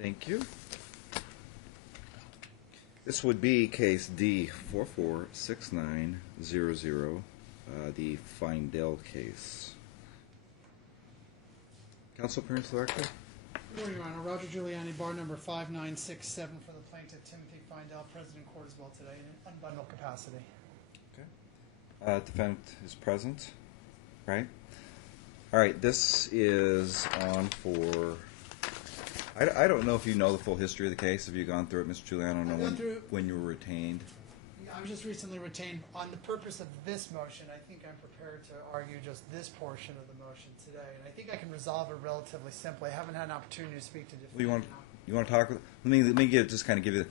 Thank you. This would be case D446900, the Feindel case. Counsel appearance to the record. Good morning, Your Honor. Roger Giuliani, bar number 5967 for the plaintiff, Timothy Feindel, present in court as well today in an unbundled capacity. Okay. Defendant is present, right? All right, this is on for... I don't know if you know the full history of the case. Have you gone through it, Mr. Giuliani? I don't know when you were retained. I was just recently retained. On the purpose of this motion, I think I'm prepared to argue just this portion of the motion today, and I think I can resolve it relatively simply. I haven't had an opportunity to speak to different. Well, you want to talk with? Let me just kind of give you.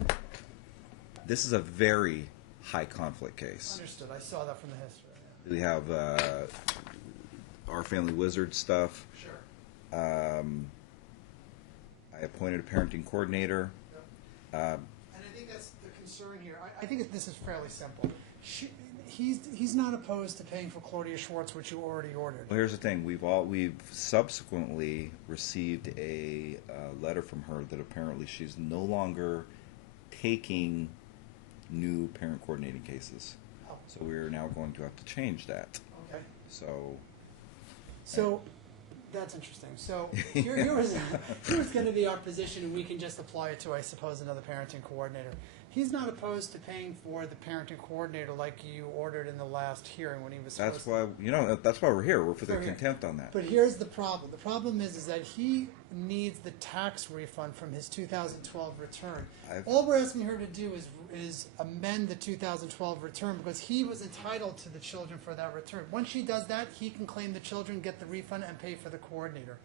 This is a very high conflict case. Understood. I saw that from the history. Yeah. We have our family wizard stuff. Sure. I appointed a parenting coordinator. Yep. And I think that's the concern here. I think this is fairly simple. He's not opposed to paying for Claudia Schwartz, which you already ordered. Well, here's the thing: we've subsequently received a letter from her that apparently she's no longer taking new parent coordinating cases. Oh. So we're now going to have to change that. Okay. So that's interesting. So here's going to be our position, and we can just apply it to, I suppose, another parenting coordinator. He's not opposed to paying for the parenting coordinator like you ordered in the last hearing when he was supposed to. That's why we're here. We're for the contempt on that. But here's the problem. The problem is that he needs the tax refund from his 2012 return. All we're asking her to do is amend the 2012 return because he was entitled to the children for that return. Once she does that, he can claim the children, get the refund, and pay for the coordinator.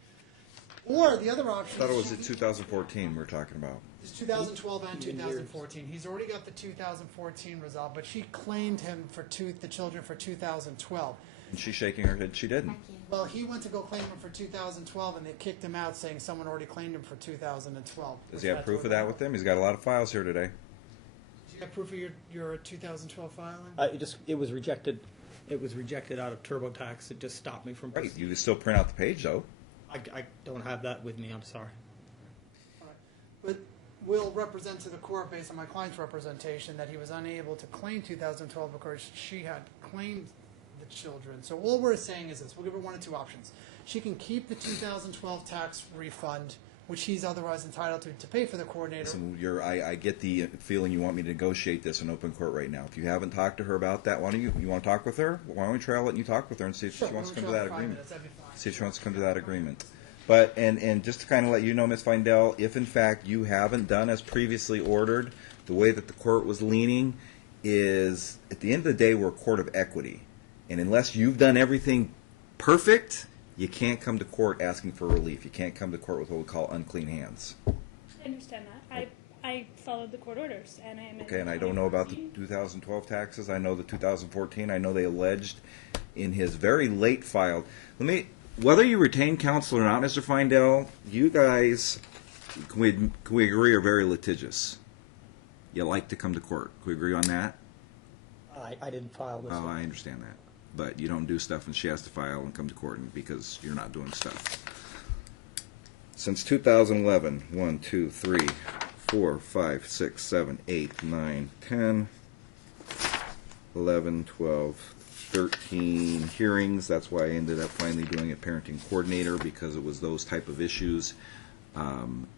Or the other option. I thought it was 2014 we were talking about. It's 2012 and 2014. He's already got the 2014 resolved, but she claimed him for the children for 2012. And she's shaking her head. She didn't. Well, he went to go claim him for 2012, and they kicked him out, saying someone already claimed him for 2012. Does he have proof of that with him? He's got a lot of files here today. Do you have proof of your 2012 filing? It was rejected. It was rejected out of TurboTax. It just stopped me from. Right. You can still print out the page, though. I don't have that with me. I'm sorry. All right. But we'll represent to the court, based on my client's representation, that he was unable to claim 2012 because she had claimed the children. So all we're saying is this. We'll give her one of two options. She can keep the 2012 tax refund, which he's otherwise entitled to pay for the coordinator. Listen, I get the feeling you want me to negotiate this in open court right now. If you haven't talked to her about that, why don't you want to talk with her? Why don't we try letting you talk with her and see if she wants to come to that agreement? See if she wants to come to that agreement. But and just to kind of let you know, Ms. Feindel, if in fact you haven't done as previously ordered, the way that the court was leaning is, at the end of the day, we're a court of equity. And unless you've done everything perfect, you can't come to court asking for relief. You can't come to court with what we call unclean hands. I understand that. I followed the court orders, and I am. Okay, and I don't know about the 2012 taxes. I know the 2014. I know they alleged in his very late filed. Whether you retain counsel or not, Mr. Feindel, you guys, can we agree, are very litigious. You like to come to court. Can we agree on that? I didn't file this. Oh, I understand that. But you don't do stuff and she has to file and come to court because you're not doing stuff. Since 2011, 1, 2, 3, 4, 5, 6, 7, 8, 9, 10, 11, 12, 13 hearings. That's why I ended up finally doing a parenting coordinator, because it was those type of issues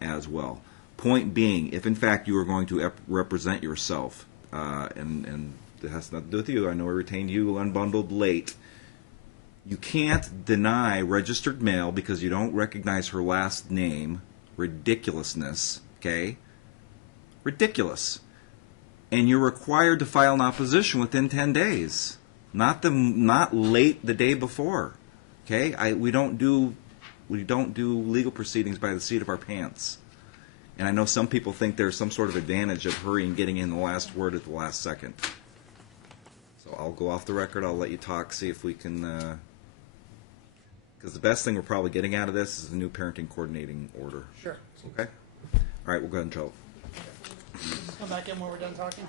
as well. Point being, if in fact you are going to represent yourself, and it has nothing to do with you. I know I retained you unbundled late. You can't deny registered mail because you don't recognize her last name. Ridiculousness, okay? Ridiculous. And you're required to file an opposition within 10 days. Not late the day before. Okay? We don't do legal proceedings by the seat of our pants. And I know some people think there's some sort of advantage of hurrying getting in the last word at the last second. So I'll go off the record. I'll let you talk, see if we can, because the best thing we're probably getting out of this is the new parenting coordinating order. Sure. Okay? All right, we'll go ahead and tell. Come back in when we're done talking.